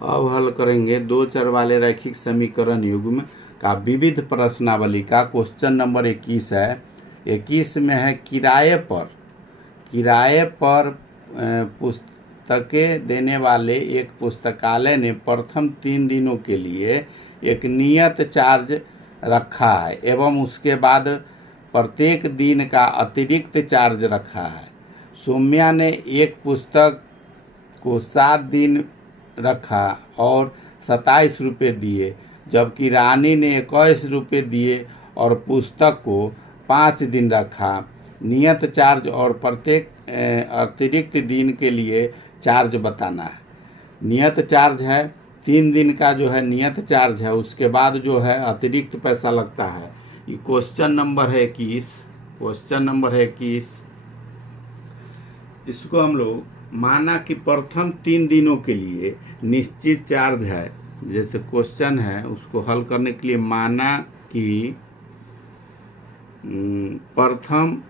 अब हल करेंगे दो चर वाले रैखिक समीकरण युग्म का विविध प्रश्नावली का क्वेश्चन नंबर 21 है। 21 में है किराए पर पुस्तकें देने वाले एक पुस्तकालय ने प्रथम 3 दिनों के लिए एक नियत चार्ज रखा है एवं उसके बाद प्रत्येक दिन का अतिरिक्त चार्ज रखा है। सौम्या ने एक पुस्तक को 7 दिन रखा और 27 रुपये दिए, जबकि रानी ने 21 रुपये दिए और पुस्तक को 5 दिन रखा। नियत चार्ज और प्रत्येक अतिरिक्त दिन के लिए चार्ज बताना है। नियत चार्ज है 3 दिन का जो है नियत चार्ज है, उसके बाद जो है अतिरिक्त पैसा लगता है। ये क्वेश्चन नंबर है 21। इसको हम लोग माना कि प्रथम 3 दिनों के लिए निश्चित चार्ज है, जैसे क्वेश्चन है उसको हल करने के लिए माना कि प्रथम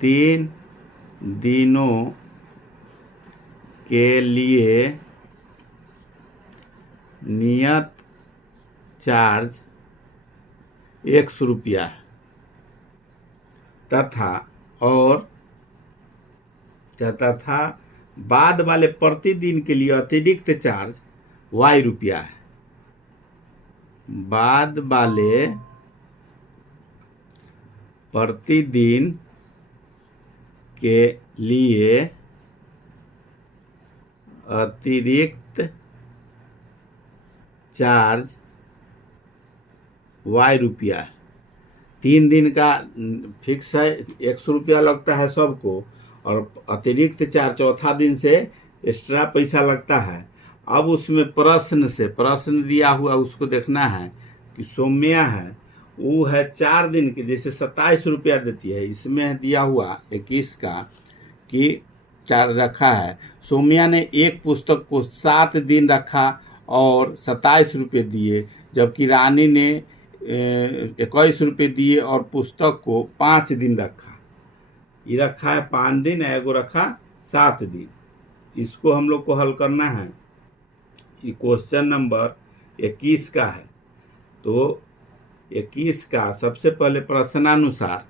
3 दिनों के लिए नियत चार्ज 100 रुपया है तथा बाद वाले प्रतिदिन के लिए अतिरिक्त चार्ज y रुपया है। बाद वाले प्रतिदिन के लिए अतिरिक्त चार्ज y रुपया है। 3 दिन का फिक्स है, 100 रुपया लगता है सबको, और अतिरिक्त चार्ज चौथा दिन से एक्स्ट्रा पैसा लगता है। अब उसमें प्रश्न दिया हुआ उसको देखना है कि सौम्या है वो है 4 दिन के, जैसे 27 रुपया देती है, इसमें दिया हुआ 21 का कि 4 रखा है। सौम्या ने एक पुस्तक को 7 दिन रखा और 27 रुपये दिए, जबकि रानी ने 21 रुपये दिए और पुस्तक को 5 दिन रखा। ये रखा है 5 दिन, एगो रखा 7 दिन। इसको हम लोग को हल करना है। ये क्वेश्चन नंबर 21 का है। तो 21 का सबसे पहले प्रश्नानुसार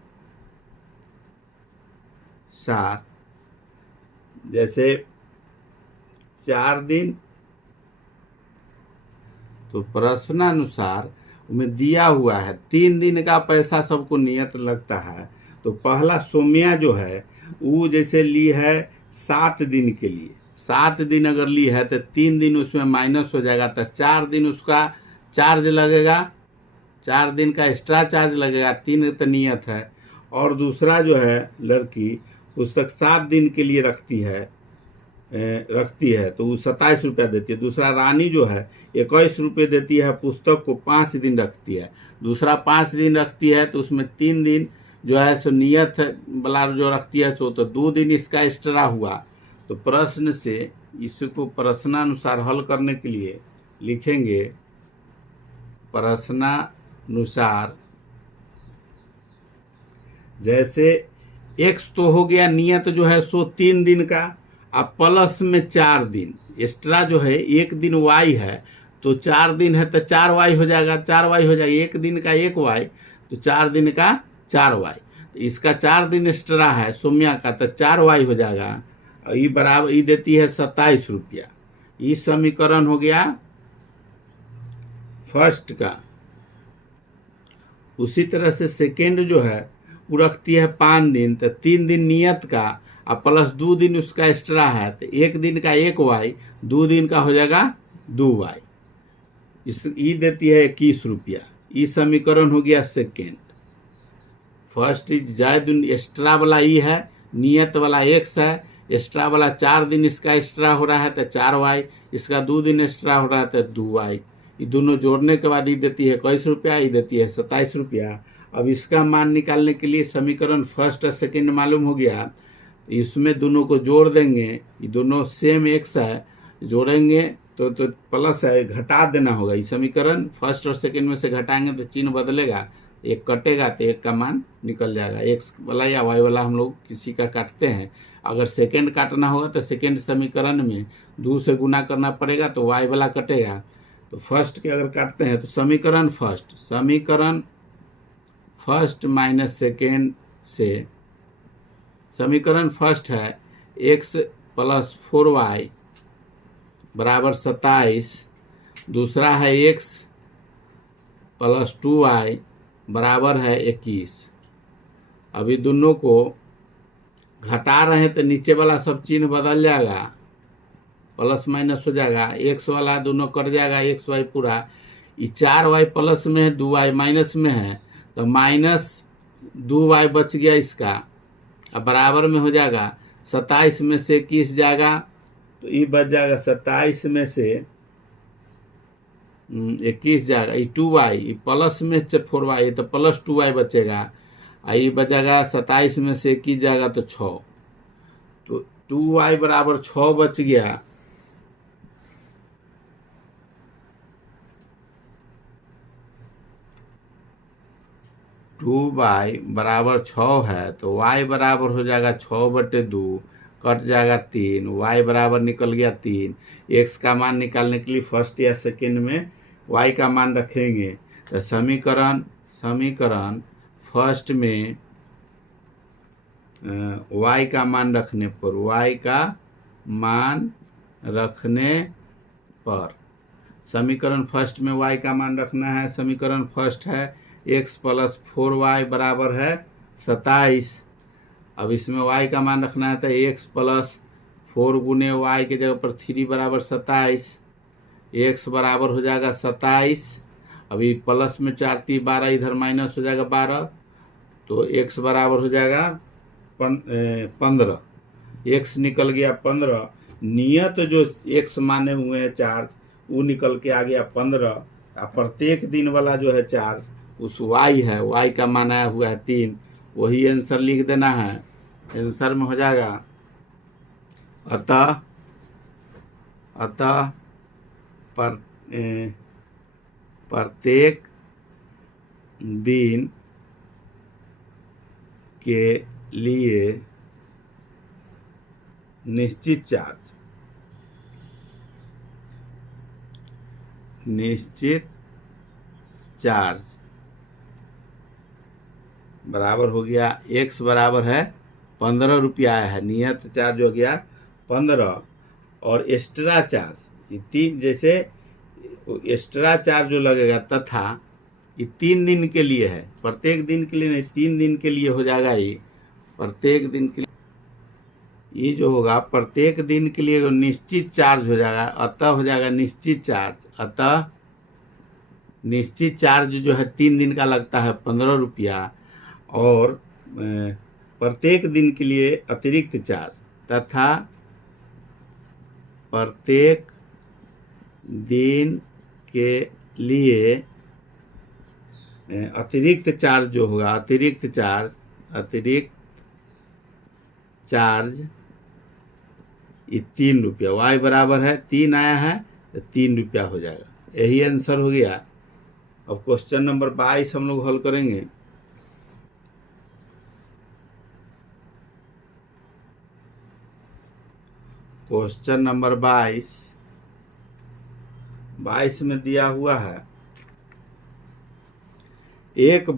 जैसे 4 दिन, तो प्रश्नानुसार में दिया हुआ है 3 दिन का पैसा सबको नियत लगता है। तो पहला सौम्या जो है वो जैसे ली है 7 दिन के लिए, 7 दिन अगर ली है तो 3 दिन उसमें माइनस हो जाएगा, तो 4 दिन उसका चार्ज लगेगा, 4 दिन का एक्स्ट्रा चार्ज लगेगा, 3 तो नियत है। और दूसरा जो है लड़की पुस्तक 7 दिन के लिए रखती है तो वो 27 रुपया देती है। दूसरा रानी जो है 21 रुपये देती है, पुस्तक को 5 दिन रखती है। दूसरा 5 दिन रखती है तो उसमें 3 दिन जो है सो नियत वाला जो रखती है सो, तो 2 दिन इसका एक्स्ट्रा हुआ। तो प्रश्न से इसको प्रश्नानुसार हल करने के लिए लिखेंगे प्रश्नानुसार, जैसे x तो हो गया नियत जो है सो 3 दिन का, अब प्लस में 4 दिन एक्स्ट्रा जो है 1 दिन y है, तो 4 दिन है तो 4y हो जाएगा, 4y हो जाएगा, 1 दिन का 1y, तो 4 दिन का 4y, तो इसका 4 दिन एक्स्ट्रा है सौम्या का, तो 4y हो जाएगा। ये बराबर ये देती है 27 रुपया। ये समीकरण हो गया फर्स्ट का। उसी तरह से सेकेंड जो है वो रखती है 5 दिन, तो 3 दिन नियत का और प्लस 2 दिन उसका एक्स्ट्रा है, तो 1 दिन का 1y, 2 दिन का हो जाएगा 2y। ये देती है 21 रुपया। ये समीकरण हो गया सेकेंड। फर्स्ट इज जायद एक्स्ट्रा वाला ई है, नियत वाला x है, एक्स्ट्रा वाला 4 दिन इसका एक्स्ट्रा हो रहा है तो 4y, इसका 2 दिन एक्स्ट्रा हो रहा है तो 2y। ये दोनों जोड़ने के बाद ये देती है 21 रुपया, ये देती है 27 रुपया। अब इसका मान निकालने के लिए समीकरण फर्स्ट और सेकेंड मालूम हो गया, इसमें दोनों को जोड़ देंगे, ये दोनों सेम x है, जोड़ेंगे तो प्लस है, घटा देना होगा। ये समीकरण फर्स्ट और सेकेंड में से घटाएंगे तो चिन्ह बदलेगा, एक कटेगा तो एक का मान निकल जाएगा। एक्स वाला या वाई वाला हम लोग किसी का काटते हैं। अगर सेकेंड काटना होगा तो सेकेंड समीकरण में 2 से गुना करना पड़ेगा तो वाई वाला कटेगा। तो फर्स्ट के अगर काटते हैं तो समीकरण फर्स्ट माइनस सेकेंड से समीकरण फर्स्ट है x प्लस 4y बराबर 27, दूसरा है x प्लस 2y बराबर है 21। अभी दोनों को घटा रहे हैं तो नीचे वाला सब चिन्ह बदल जाएगा, प्लस माइनस हो जाएगा, x वाला दोनों कट जाएगा, एक्स वाई पूरा, ये 4y प्लस में है 2y माइनस में है तो माइनस 2y बच गया इसका, अब बराबर में हो जाएगा 27 में से 21 जाएगा तो ये बच जाएगा 27 में से 21 जाएगा, ये 2y प्लस में 4y तो प्लस 2y बचेगा, ये बचेगा 27 में से 21 जाएगा तो 6, तो 2y बराबर 6 बच गया। टू वाई बराबर 6 है तो y बराबर हो जाएगा 6/2, कट जाएगा 3, y बराबर निकल गया 3। x का मान निकालने के लिए फर्स्ट या सेकेंड में y का मान रखेंगे तो समीकरण फर्स्ट में y का मान रखने पर समीकरण फर्स्ट में y का मान रखना है। समीकरण फर्स्ट है x प्लस 4y बराबर है 27। अब इसमें y का मान रखना है तो x प्लस 4 गुने y के जगह पर 3 बराबर 27, x बराबर हो जाएगा 27। अभी प्लस में 4 3 12, इधर माइनस हो जाएगा 12, तो x बराबर हो जाएगा 15, x निकल गया 15। नियत जो x माने हुए हैं चार्ज वो निकल के आ गया 15, प्रत्येक दिन वाला जो है चार्ज उस y है, y का मान आया हुआ है 3, वही आंसर लिख देना है, आंसर में हो जाएगा। अतः प्रत्येक दिन के लिए निश्चित चार्ज बराबर हो गया, x बराबर है 15 रुपया है, नियत चार्ज हो गया 15, और एक्स्ट्रा चार्ज ये 3, जैसे एक्स्ट्रा चार्ज जो लगेगा तथा ये 3 दिन के लिए है, प्रत्येक दिन के लिए नहीं 3 दिन के लिए हो जाएगा। ये प्रत्येक दिन के लिए ये जो होगा प्रत्येक दिन के लिए निश्चित चार्ज हो जाएगा, अतः हो जाएगा निश्चित चार्ज। अतः निश्चित चार्ज जो है 3 दिन का लगता है 15 रुपया, और प्रत्येक दिन के लिए अतिरिक्त चार्ज तथा प्रत्येक दिन के लिए अतिरिक्त चार्ज जो होगा अतिरिक्त चार्ज ये 3 रुपया, y बराबर है 3 आया है तो 3 रुपया हो जाएगा, यही आंसर हो गया। अब क्वेश्चन नंबर 22 हम लोग हल करेंगे। क्वेश्चन नंबर 22 में दिया हुआ है, एक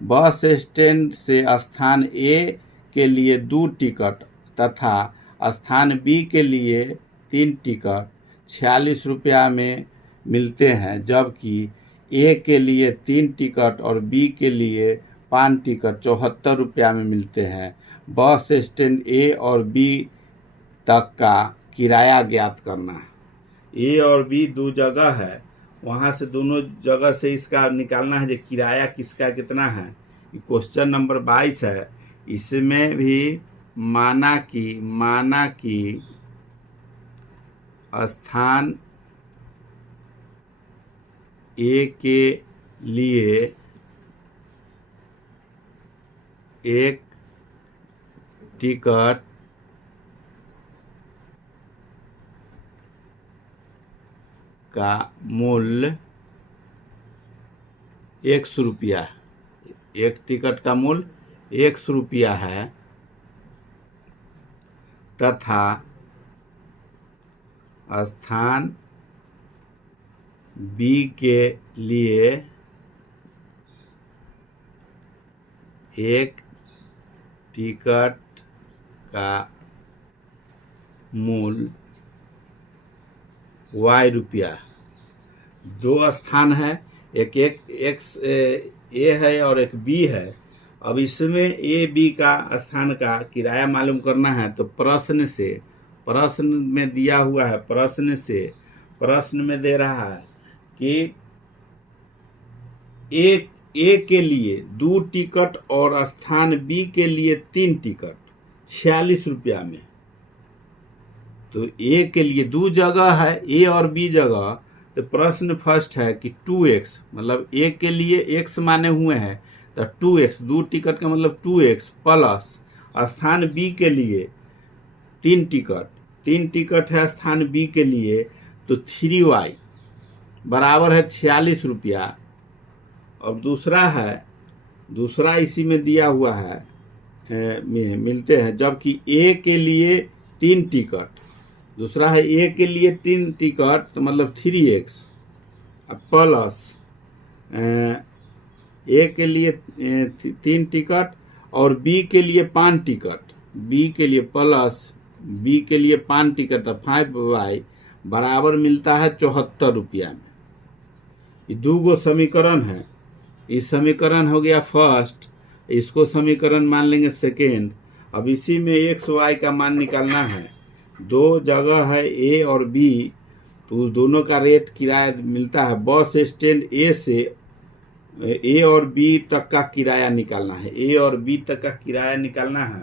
बस स्टैंड से स्थान A के लिए 2 टिकट तथा स्थान B के लिए 3 टिकट 46 रुपया में मिलते हैं, जबकि A के लिए 3 टिकट और B के लिए 5 टिकट 74 रुपया में मिलते हैं। बस स्टैंड A और B तक का किराया ज्ञात करना है। A और B 2 जगह है, वहाँ से दोनों जगह से इसका निकालना है जो किराया किसका कितना है। क्वेश्चन नंबर 22 है, इसमें भी माना कि स्थान A के लिए 1 टिकट का मूल्य 100 रुपया, एक टिकट का मूल्य 100 रुपया है, तथा स्थान बी के लिए एक टिकट का मूल्य y रुपया। दो स्थान है, एक ए है और एक बी है। अब इसमें ए बी का स्थान का किराया मालूम करना है तो प्रश्न में दिया हुआ है, प्रश्न में दे रहा है कि ए के लिए 2 टिकट और स्थान बी के लिए 3 टिकट 46 रुपया में। तो ए के लिए 2 जगह है, ए और बी जगह, तो प्रश्न फर्स्ट है कि 2x, मतलब ए के लिए x माने हुए हैं तो 2x, 2 टिकट का मतलब 2x प्लस स्थान बी के लिए 3 टिकट है स्थान बी के लिए, तो 3y बराबर है 46 रुपया। और दूसरा इसी में दिया हुआ है, मिलते हैं, जबकि ए के लिए 3 टिकट, दूसरा है ए के लिए 3 टिकट तो मतलब 3x प्लस ए के लिए 3 टिकट और बी के लिए 5 टिकट, बी के लिए प्लस बी के लिए 5 टिकट तो 5y बराबर मिलता है 74 रुपया में। ये 2 समीकरण है, इस समीकरण हो गया फर्स्ट, इसको समीकरण मान लेंगे सेकेंड। अब इसी में एक्स वाई का मान निकालना है। 2 जगह है ए और बी, तो उस दोनों का रेट किराया मिलता है। बस स्टैंड ए से ए और बी तक का किराया निकालना है, ए और बी तक का किराया निकालना है।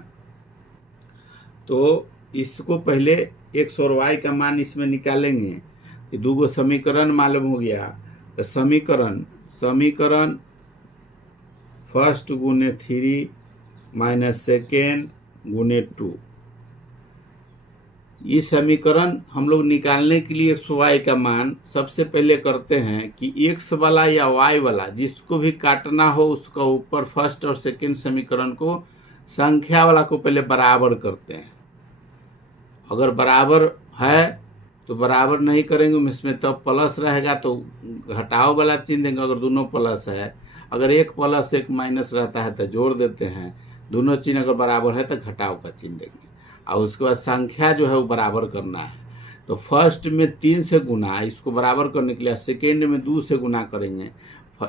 तो इसको पहले एक्स और वाई का मान इसमें निकालेंगे। 2 समीकरण मालूम हो गया, तो समीकरण फर्स्ट गुने 3 माइनस सेकेंड गुने 2। इस समीकरण हम लोग निकालने के लिए एक्स वाई का मान सबसे पहले करते हैं कि एक्स वाला या वाई वाला जिसको भी काटना हो उसका ऊपर फर्स्ट और सेकेंड समीकरण को संख्या वाला को पहले बराबर करते हैं। अगर बराबर है तो बराबर नहीं करेंगे, इसमें तब प्लस रहेगा तो घटाव वाला चिन्ह देंगे। अगर दोनों प्लस है, अगर एक प्लस एक माइनस रहता है तो जोड़ देते हैं। दोनों चिन्ह अगर बराबर है तो घटाव का चिन्ह देंगे। और उसके बाद संख्या जो है वो बराबर करना है। तो फर्स्ट में 3 से गुना, इसको बराबर करने के लिए सेकेंड में 2 से गुना करेंगे।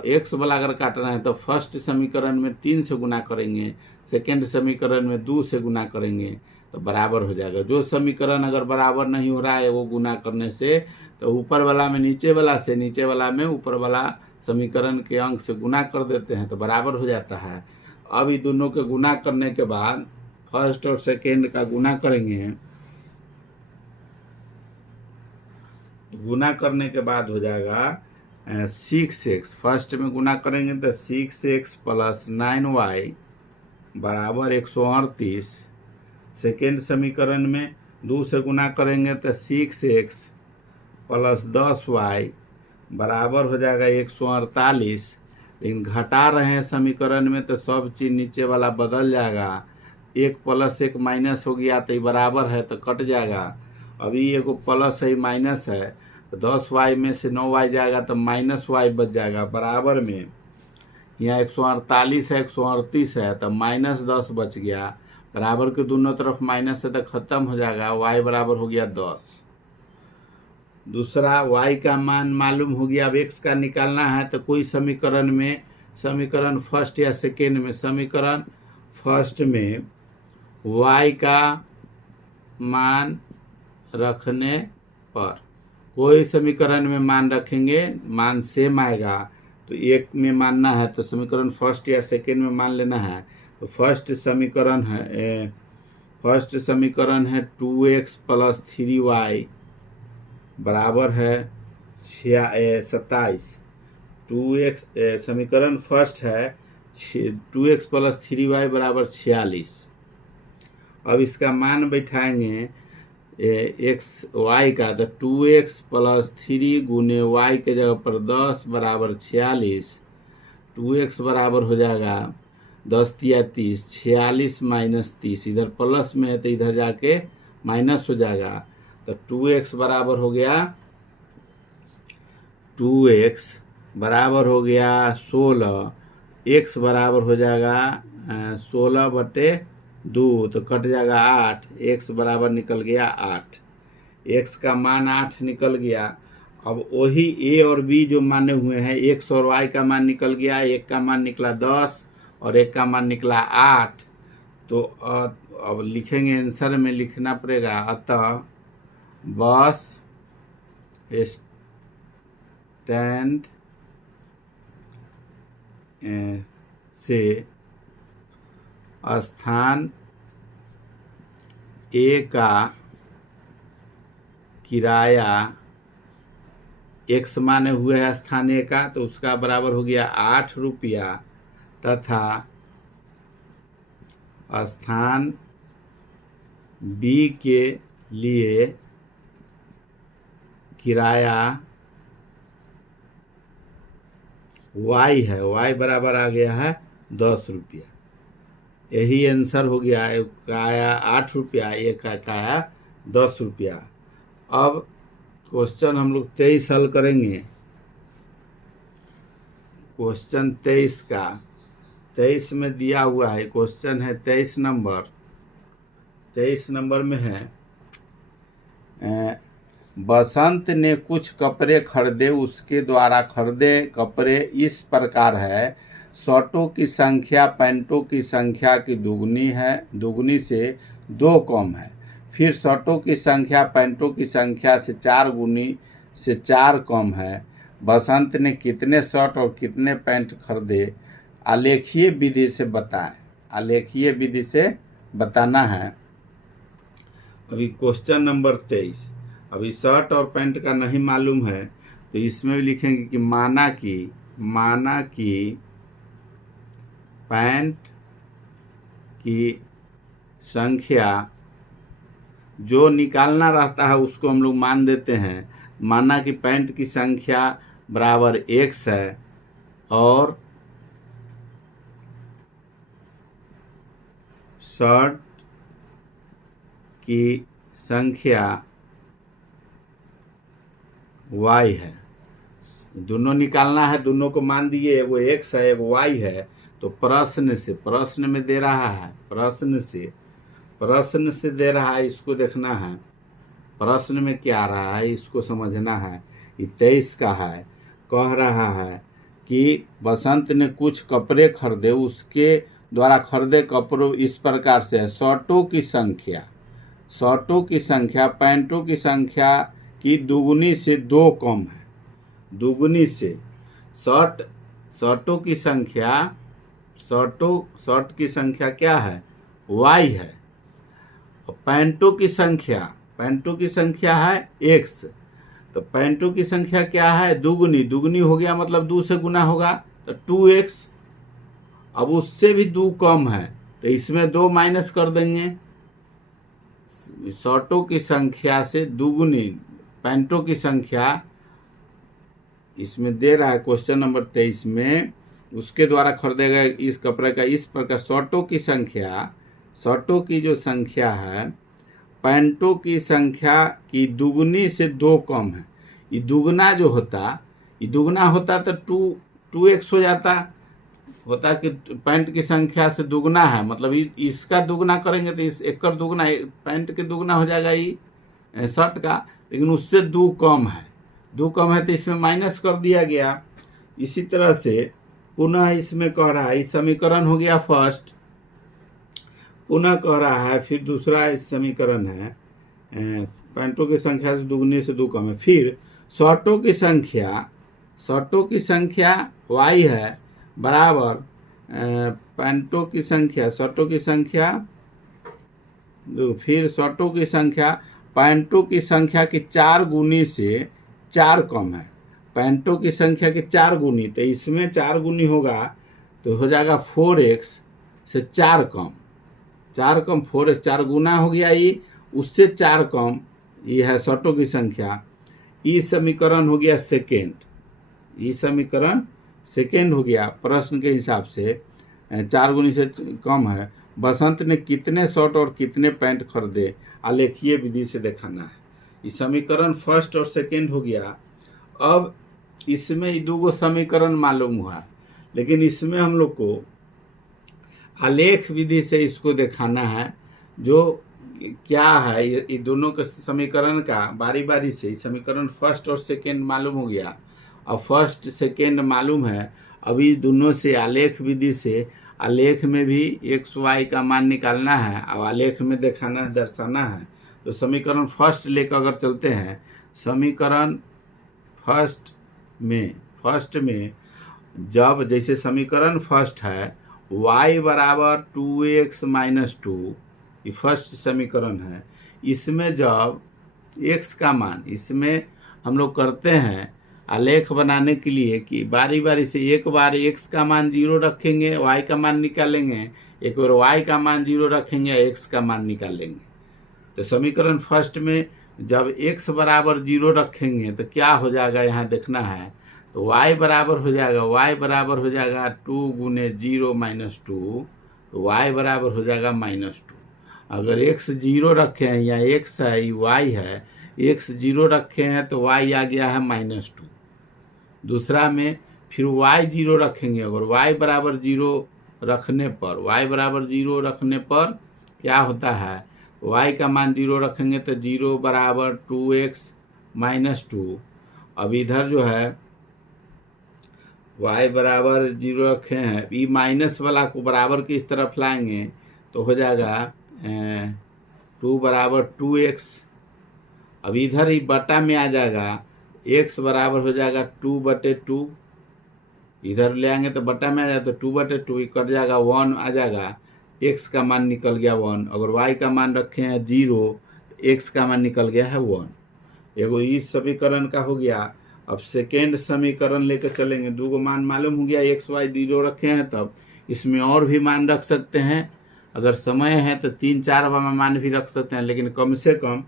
एक्स वाला अगर काटना है तो फर्स्ट समीकरण में 3 से गुना करेंगे, सेकेंड समीकरण में 2 से गुना करेंगे तो बराबर हो जाएगा। जो समीकरण अगर बराबर नहीं हो रहा है वो गुना करने से, तो ऊपर वाला में नीचे वाला से, नीचे वाला में ऊपर वाला समीकरण के अंक से गुना कर देते हैं तो बराबर हो जाता है। अब ये दोनों के गुना करने के बाद फर्स्ट और सेकेंड का गुना करेंगे। गुना करने के बाद हो जाएगा 6x, फर्स्ट में गुना करेंगे तो 6x प्लस 9y बराबर 138। सेकेंड समीकरण में 2 से गुना करेंगे तो 6x प्लस 10y बराबर हो जाएगा 148। लेकिन घटा रहे हैं समीकरण में तो सब चीज़ नीचे वाला बदल जाएगा। 1 प्लस 1 माइनस हो गया तो ये बराबर है तो कट जाएगा। अभी एगो प्लस है माइनस है तो 10y में से 9y जाएगा तो माइनस y बच जाएगा। बराबर में यहाँ 148 है, 138 है तो माइनस 10 बच गया। बराबर के दोनों तरफ माइनस है तो खत्म हो जाएगा। y बराबर हो गया 10। दूसरा y का मान मालूम हो गया। अब x का निकालना है तो कोई समीकरण में, समीकरण फर्स्ट या सेकेंड में, समीकरण फर्स्ट में y का मान रखने पर कोई समीकरण में मान रखेंगे, मान सेम आएगा तो एक में मानना है तो समीकरण फर्स्ट या सेकेंड में मान लेना है। तो फर्स्ट समीकरण है 2x प्लस 3y बराबर है 27। 2x समीकरण फर्स्ट है 2x प्लस 3y बराबर 46। अब इसका मान बैठाएंगे एक्स वाई का, तो 2x प्लस 3 गुने y के जगह पर 10 बराबर 46। 2x बराबर हो जाएगा 10 तिया 30, 46 माइनस 30, इधर प्लस में है तो इधर जाके माइनस हो जाएगा। तो 2x बराबर हो गया 2x बराबर हो गया 16, x बराबर हो जाएगा 16/2, तो कट जाएगा 8, x बराबर निकल गया 8, x का मान 8 निकल गया। अब वही a और b जो माने हुए हैं, x और y का मान निकल गया, एक का मान निकला 10 और एक का मान निकला 8। तो अब लिखेंगे, आंसर में लिखना पड़ेगा, अतः बस स्टैंड से स्थान ए का किराया x माने हुए है स्थान ए का, तो उसका बराबर हो गया 8 रुपया, तथा स्थान बी के लिए किराया y है, y बराबर आ गया है 10 रुपया। यही आंसर हो गया, एक का आया 8 रुपया, एक का आया 10 रुपया। अब क्वेश्चन हम लोग 23 हल करेंगे। क्वेश्चन 23 का 23 में दिया हुआ है, क्वेश्चन है 23 नंबर। 23 नंबर में है, बसंत ने कुछ कपड़े खरीदे, उसके द्वारा खरीदे कपड़े इस प्रकार है, शर्टों की संख्या पैंटों की संख्या की दुगनी से 2 कम है। फिर शर्टों की संख्या पैंटों की संख्या से 4 गुनी से 4 कम है। बसंत ने कितने शर्ट और कितने पैंट खरीदे, आलेखीय विधि से बताएं। आलेखीय विधि से बताना है। अभी क्वेश्चन नंबर 23, अभी शर्ट और पैंट का नहीं मालूम है, तो इसमें भी लिखेंगे कि माना कि पैंट की संख्या जो निकालना रहता है उसको हम लोग मान देते हैं। माना कि पैंट की संख्या बराबर x है और शर्ट की संख्या y है। दोनों निकालना है, दोनों को मान दिए, वो x है वो y है। तो प्रश्न में दे रहा है, प्रश्न से दे रहा है, इसको देखना है प्रश्न में क्या आ रहा है, इसको समझना है। ये 23 का है, कह रहा है कि बसंत ने कुछ कपड़े खरीदे, उसके द्वारा खरीदे कपड़ों इस प्रकार से है, शर्टों की संख्या पैंटों की संख्या की दुगुनी से 2 कम है। दुगुनी से शर्टों की संख्या, शर्ट की संख्या क्या है, y है। पैंटों की संख्या है x, तो पैंटों की संख्या क्या है, दुगुनी हो गया, मतलब 2 से गुना होगा तो 2x। अब उससे भी 2 कम है, तो इसमें 2 माइनस कर देंगे। शर्टों की संख्या से दुगुनी पैंटों की संख्या, इसमें दे रहा है क्वेश्चन नंबर 23 में, उसके द्वारा खरीदे गए इस कपड़े का इस प्रकार, शर्टों की जो संख्या है पैंटों की संख्या की दुगुनी से 2 कम है। ये दुगना होता तो 2x हो जाता, होता कि पैंट की संख्या से दुगना है, मतलब इसका दुगना करेंगे तो इस एक दुगना, पैंट के दुगना हो जाएगा ये शर्ट का, लेकिन उससे 2 कम है तो इसमें माइनस कर दिया गया। इसी तरह से पुनः इसमें कह रहा है, इस समीकरण हो गया फर्स्ट, पुनः कह रहा है फिर दूसरा इस समीकरण है, पैंटों की संख्या से दुगनी से 2 कम है। फिर शर्टों की संख्या y है बराबर पैंटों की संख्या, फिर शर्टों की संख्या पैंटों की संख्या की 4 गुनी से 4 कम है। पैंटों की संख्या की 4 गुनी, तो इसमें 4 गुनी होगा तो हो जाएगा 4x से 4 कम, 4x 4 गुना हो गया, ये उससे 4 कम, ये है शर्टों की संख्या। ये समीकरण हो गया सेकेंड, ये समीकरण सेकेंड हो गया प्रश्न के हिसाब से 4 गुनी से कम है। बसंत ने कितने शर्ट और कितने पैंट खरीदे, आलेखीय विधि से दिखाना है। ये समीकरण फर्स्ट और सेकेंड हो गया। अब इसमें ये दो समीकरण मालूम हुआ, लेकिन इसमें हम लोग को आलेख विधि से इसको दिखाना है। जो क्या है ये दोनों के समीकरण का बारी बारी से समीकरण फर्स्ट और सेकेंड मालूम हो गया। अब फर्स्ट सेकेंड मालूम है, अभी दोनों से आलेख विधि से आलेख में भी एक्स वाई का मान निकालना है और आलेख में दिखाना है, दर्शाना है। तो समीकरण फर्स्ट लेकर अगर चलते हैं, समीकरण फर्स्ट में जब जैसे समीकरण फर्स्ट है y बराबर 2x माइनस 2, ये फर्स्ट समीकरण है। इसमें जब x का मान, इसमें हम लोग करते हैं आलेख बनाने के लिए कि बारी बारी से एक बार x का मान 0 रखेंगे, y का मान निकालेंगे, एक बार y का मान 0 रखेंगे, x का मान निकालेंगे। तो समीकरण फर्स्ट में जब x बराबर 0 रखेंगे तो क्या हो जाएगा यहाँ देखना है। तो y बराबर हो जाएगा 2 गुने 0 माइनस 2, तो y बराबर हो जाएगा -2। अगर x 0 रखे हैं या x है y है, x 0 रखे हैं तो y आ गया है -2। दूसरा में फिर y 0 रखेंगे, अगर y बराबर 0 रखने पर क्या होता है, y का मान 0 रखेंगे तो 0 बराबर 2x माइनस 2। अब इधर जो है y बराबर 0 रखे हैं, ई माइनस वाला को बराबर की इस तरफ लाएंगे तो हो जाएगा 2 बराबर 2x। अब इधर ही बटा में आ जाएगा, x बराबर हो जाएगा 2/2, इधर ले आएंगे तो बटा में आ जाएगा तो 2/2 कट जाएगा, 1 आ जाएगा, x का मान निकल गया 1। अगर y का मान रखे हैं 0 तो x का मान निकल गया है 1। एगो इस समीकरण का हो गया। अब सेकेंड समीकरण लेकर चलेंगे, दो मान मालूम हो गया, x y 0 रखे हैं, तब इसमें और भी मान रख सकते हैं। अगर समय है तो 3-4 मान भी रख सकते हैं, लेकिन कम से कम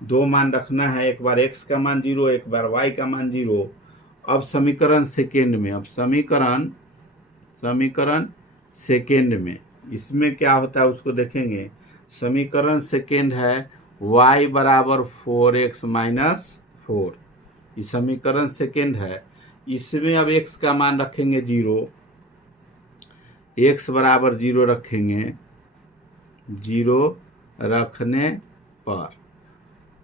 2 मान रखना है, एक बार x का मान 0, एक बार y का मान 0। अब समीकरण सेकेंड में, अब समीकरण सेकेंड में इसमें क्या होता है उसको देखेंगे। समीकरण सेकेंड है y बराबर 4x माइनस 4, ये समीकरण सेकेंड है। इसमें अब x का मान रखेंगे 0, x बराबर 0 रखेंगे, 0 रखने पर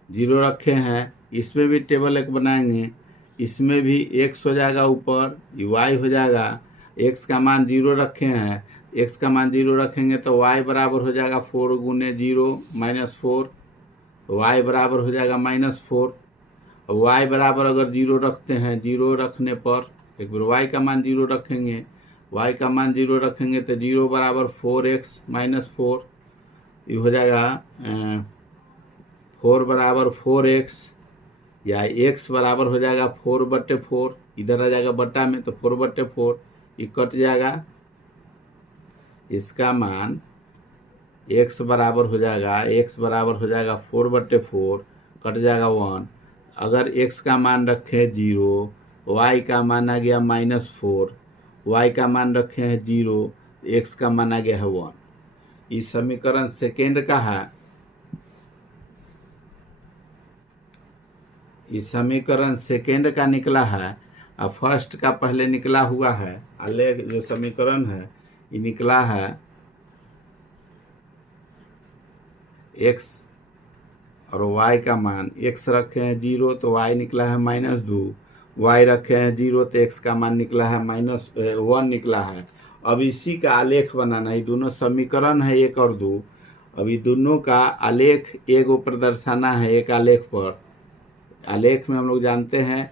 0 रखे हैं, इसमें भी टेबल एक बनाएंगे, इसमें भी x हो जाएगा ऊपर, y हो जाएगा, x का मान 0 रखे हैं, x का मान 0 रखेंगे तो y बराबर हो जाएगा 4 गुने 0 माइनस 4, तो y बराबर हो जाएगा -4। y बराबर अगर 0 रखते हैं, 0 रखने पर एक बार y का मान 0 रखेंगे, y का मान 0 रखेंगे तो 0 बराबर 4x माइनस 4, ये हो जाएगा 4 बराबर 4x, या x बराबर हो जाएगा 4/4, इधर आ जाएगा बट्टा में तो 4/4, ये कट जाएगा, इसका मान x बराबर हो जाएगा 4/4, कट जाएगा 1। अगर x का मान रखें 0, y का मान आ गया -4, y का मान रखे हैं 0, x का मान आ गया है 1। इस समीकरण सेकेंड का है। इस समीकरण सेकेंड का निकला है, अब फर्स्ट का पहले निकला हुआ है। आलेख जो समीकरण है ये निकला है x और y का मान, x रखे हैं 0 तो y निकला है -2, y रखे हैं 0 तो x का मान निकला है -1 निकला है। अब इसी का आलेख बनाना है, दोनों समीकरण है 1 और 2। अभी दोनों का आलेख एक ऊपर दर्शाना है, एक आलेख पर। आलेख में हम लोग जानते हैं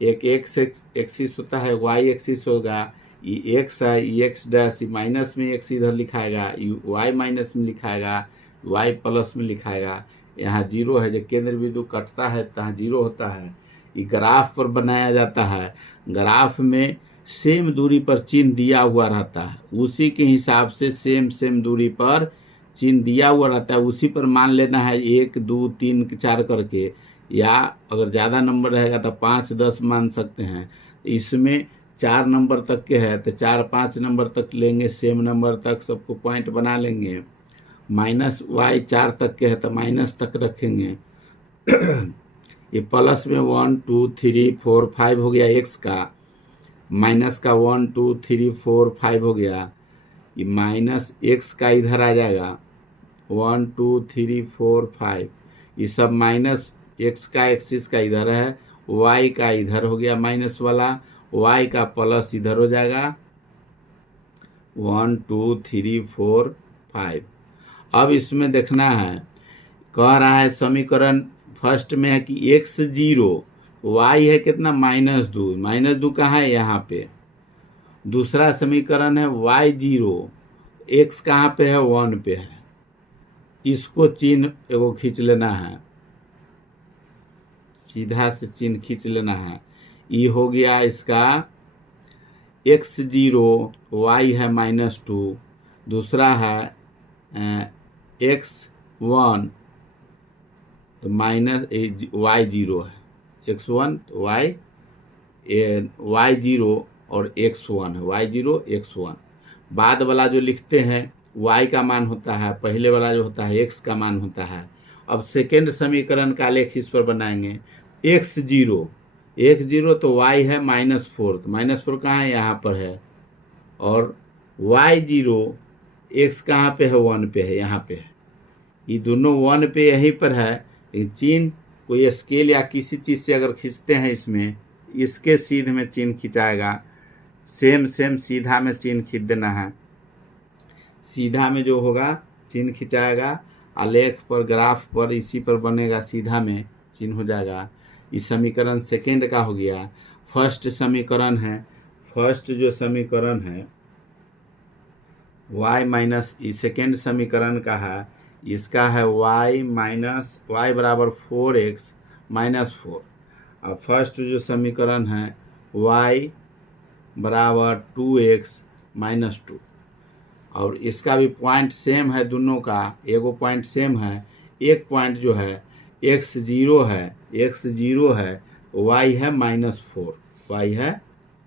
एक x एक्सिस होता है, y एक्सिस होगा, ये x है, ये x डैश, माइनस में x इधर लिखाएगा, y माइनस में लिखाएगा, y प्लस में लिखाएगा। यहाँ 0 है, जब केंद्र बिंदु कटता है तहाँ 0 होता है। ये ग्राफ पर बनाया जाता है, ग्राफ में सेम दूरी पर चिन्ह दिया हुआ रहता है, उसी के हिसाब से सेम दूरी पर चिन्ह दिया हुआ रहता है, उसी पर मान लेना है 1 2 3 4 करके, या अगर ज़्यादा नंबर रहेगा तो 5 10 मान सकते हैं। इसमें 4 नंबर तक के है तो 4-5 नंबर तक लेंगे, सेम नंबर तक सबको पॉइंट बना लेंगे। माइनस वाई 4 तक के है तो माइनस तक रखेंगे। ये प्लस में 1 2 3 4 5 हो गया एक्स का, माइनस का 1 2 3 4 5 हो गया। ये माइनस एक्स का इधर आ जाएगा 1 2 3 4 5, ये सब माइनस एक्स का एक्सिस का इधर है, वाई का इधर हो गया माइनस वाला, वाई का प्लस इधर हो जाएगा 1 2 3 4 5। अब इसमें देखना है, कह रहा है समीकरण फर्स्ट में है कि एक्स 0, वाई है कितना -2, -2 कहाँ है यहाँ पे। दूसरा समीकरण है वाई 0, एक्स कहाँ पे है 1 पे है। इसको चिन्ह एगो खींच लेना है, सीधा से चिन्ह खींच लेना है। ये हो गया इसका एक्स 0, वाई है -2, दूसरा है एक्स 1 तो माइनस वाई 0 है, एक्स 1 वाई 0 और एक्स 1 है, वाई 0 एक्स 1। बाद वाला जो लिखते हैं y का मान होता है, पहले वाला जो होता है x का मान होता है। अब सेकेंड समीकरण का लेख इस पर बनाएंगे, x 0 तो y है -4, तो -4 कहाँ है यहाँ पर है, और y 0 x कहाँ पे है 1 पे है, यहाँ पे है। ये दोनों 1 पे यहीं पर है, लेकिन चिन्ह कोई स्केल या किसी चीज़ से अगर खींचते हैं इसमें, इसके सीध में चिन्ह खिंचाएगा, सेम सीधा में चिन्ह खींच देना है। सीधा में जो होगा चिन्ह खिंचाएगा, आलेख पर ग्राफ पर इसी पर बनेगा, सीधा में चिन्ह हो जाएगा। इस समीकरण सेकेंड का हो गया। फर्स्ट समीकरण है, फर्स्ट जो समीकरण है y माइनस, इस सेकेंड समीकरण का है, इसका है y बराबर 4x -4। अब फर्स्ट जो समीकरण है y बराबर 2x -2, और इसका भी पॉइंट सेम है दोनों का, एगो पॉइंट सेम है, एक पॉइंट जो है x 0 है, y है -4, y है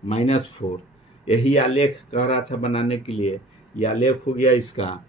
-4। यही आलेख कह रहा था बनाने के लिए, यह आलेख हो गया इसका।